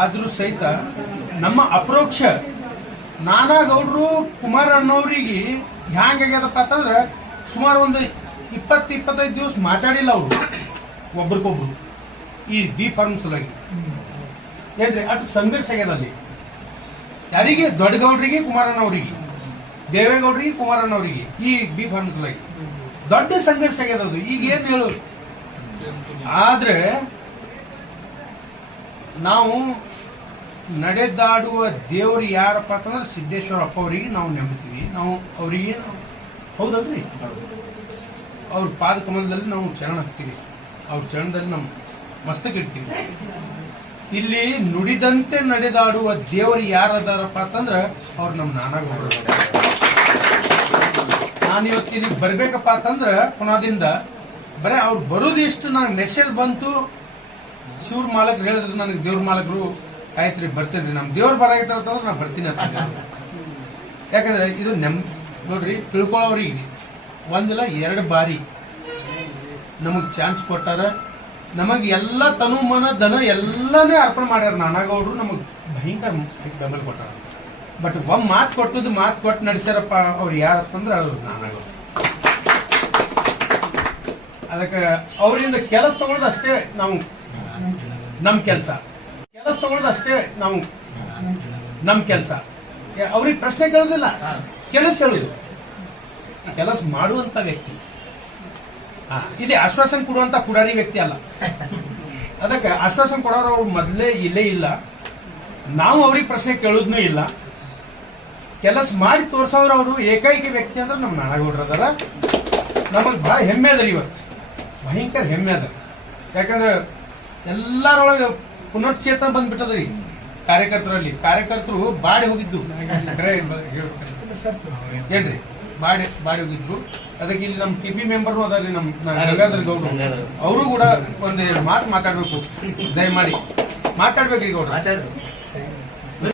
ಆದ್ರೂ ಸಹಿತ ನಮ್ಮ ಅಪರೋಕ್ಷ ನಾನಾಗೌಡರು ಕುಮಾರಣ್ಣವ್ರಿಗೆ ಹ್ಯಾಂಗಾಗ್ಯದಪ್ಪ ಅಂತಂದ್ರೆ ಸುಮಾರು ಒಂದು 20-25 ದಿವಸ ಮಾತಾಡಿಲ್ಲ ಅವರು ಒಬ್ರಿಗೊಬ್ರು ಈ ಬಿ ಫಾರ್ಮ್ ಸಲುವಾಗಿ ಏನ್ರಿ ಅಷ್ಟು ಸಂಘರ್ಷ ಆಗ್ಯದ ಅಲ್ಲಿ. ಯಾರಿಗೆ? ದೊಡ್ಡಗೌಡರಿಗೆ, ಕುಮಾರಣ್ಣವರಿಗೆ, ದೇವೇಗೌಡರಿಗೆ, ಕುಮಾರಣ್ಣವರಿಗೆ ಈ ಬಿ ಫಾರ್ಮ್ ಸಲುವಾಗಿ ದೊಡ್ಡ ಸಂಘರ್ಷ ಆಗ್ಯದ ಅದು. ಈಗ ಏನ್ ಹೇಳು, ಆದ್ರೆ ನಾವು ನಡೆದಾಡುವ ದೇವರು ಯಾರಪ್ಪ ಅಂತಂದ್ರೆ ಸಿದ್ದೇಶ್ವರ ಅಪ್ಪ ಅವರಿಗೆ ನಾವು ನಂಬ್ತೀವಿ. ನಾವು ಅವರಿಗೆ ಹೌದಲ್ರಿ, ಅವ್ರ ಪಾದ ಕಮಲದಲ್ಲಿ ನಾವು ಚರಣ ಹಾಕ್ತೀವಿ, ಅವ್ರ ಚರಣದಲ್ಲಿ ನಾವು ಮಸ್ತಕ ಇಡ್ತೀವಿ. ಇಲ್ಲಿ ನುಡಿದಂತೆ ನಡೆದಾಡುವ ದೇವರು ಯಾರದಾರಪ್ಪ ಅಂತಂದ್ರ ಅವ್ರು ನಮ್ಮ ನಾನಾಗೌಡರು. ನಾನು ಇವತ್ತು ಇಲ್ಲಿ ಬರ್ಬೇಕಪ್ಪ ಅಂತಂದ್ರ ಪುನಾದಿಂದ ಬರೇ ಅವ್ರು ಬರೋದು ಇಷ್ಟು ನನಗೆ ಮೆಸೇಜ್ ಬಂತು, ಶಿವ್ರ ಮಾಲಕರು ಹೇಳಿದ್ರು ನನಗೆ, ದೇವ್ರ ಮಾಲಕರು ಆಯ್ತ್ರಿ ಬರ್ತೀನಿ, ನಮ್ ದೇವ್ರ ಬರಾಯ್ತ ಅಂತಂದ್ರೆ ನಾ ಬರ್ತೀನಿ ಅಂತ. ಯಾಕಂದ್ರೆ ಇದು ನೋಡ್ರಿ, ತಿಳ್ಕೊಳ್ಳೋರಿಗೆ ಒಂದಿಲ್ಲ 2 ಬಾರಿ ನಮಗ್ ಚಾನ್ಸ್ ಕೊಟ್ಟಾರ. ನಮಗ್ ಎಲ್ಲ ತನು ಮನ ಧನ ಎಲ್ಲಾನೇ ಅರ್ಪಣೆ ಮಾಡ್ಯಾರ ನಾನಾಗೌಡರು. ನಮಗ್ ಭಯಂಕರ ಬೆಂಬಲ ಕೊಟ್ಟಾರ. ಬಟ್ ಒಮ್ಮೆ ಮಾತು ಕೊಟ್ಟು ನಡೆಸ್ಯಾರಪ್ಪ ಅವ್ರು ಯಾರತ್ತಂದ್ರೆ ಅವ್ರು ನಾನಾಗೌಡರು. ಅದಕ್ಕೆ ಅವರಿಂದ ಕೆಲಸ ತಗೊಳ್ಳೋದು ಅಷ್ಟೇ ನಾವು ನಮ್ ಕೆಲಸ, ಕೆಲಸ ತಗೊಳ್ಳೋದು ಅಷ್ಟೇ ನಾವು ನಮ್ ಕೆಲಸ. ಅವ್ರಿಗೆ ಪ್ರಶ್ನೆ ಕೇಳೋದಿಲ್ಲ, ಕೆಲಸ ಹೇಳುದು. ಕೆಲಸ ಮಾಡುವಂತ ವ್ಯಕ್ತಿ, ಇಲ್ಲಿ ಆಶ್ವಾಸನೆ ಕೊಡುವಂತ ಪುಡಾರಿ ವ್ಯಕ್ತಿ ಅಲ್ಲ. ಅದಕ್ಕೆ ಆಶ್ವಾಸನೆ ಕೊಡೋರು ಅವ್ರು ಮೊದಲೇ ಇಲ್ಲೇ ಇಲ್ಲ, ನಾವು ಅವ್ರಿಗೆ ಪ್ರಶ್ನೆ ಕೇಳೋದ್ನೂ ಇಲ್ಲ. ಕೆಲಸ ಮಾಡಿ ತೋರ್ಸೋರು ಅವರು ಏಕೈಕ ವ್ಯಕ್ತಿ ಅಂದ್ರೆ ನಮ್ಮ ನಾನಾಗೌಡ್ರ ಅದಾರ. ನಮಗೆ ಬಹಳ ಹೆಮ್ಮೆ ಅದ, ಇವತ್ತು ಭಯಂಕರ ಹೆಮ್ಮೆ ಅದ. ಯಾಕಂದ್ರೆ ಎಲ್ಲರೊಳಗೆ ಪುನಶ್ಚೇತನ ಬಂದ್ಬಿಟ್ಟದ್ರಿ ಕಾರ್ಯಕರ್ತರಲ್ಲಿ. ಕಾರ್ಯಕರ್ತರು ಬಾಡಿ ಹೋಗಿದ್ದು ಏನ್ರಿ, ಬಾಡಿ ಹೋಗಿದ್ರು. ಅದಕ್ಕೆ ಇಲ್ಲಿ ನಮ್ಮ ಟಿಪಿ ಮೆಂಬರ್ನು ಅದಾರಿ, ನಮ್ಮ ಗಂಗಾಧರ್ ಗೌಡ್ರು, ಅವರು ಕೂಡ ಒಂದು ಮಾತು ಮಾತಾಡ್ಬೇಕು. ದಯಮಾಡಿ ಮಾತಾಡ್ಬೇಕ್ರಿ ಗೌಡ್ರು.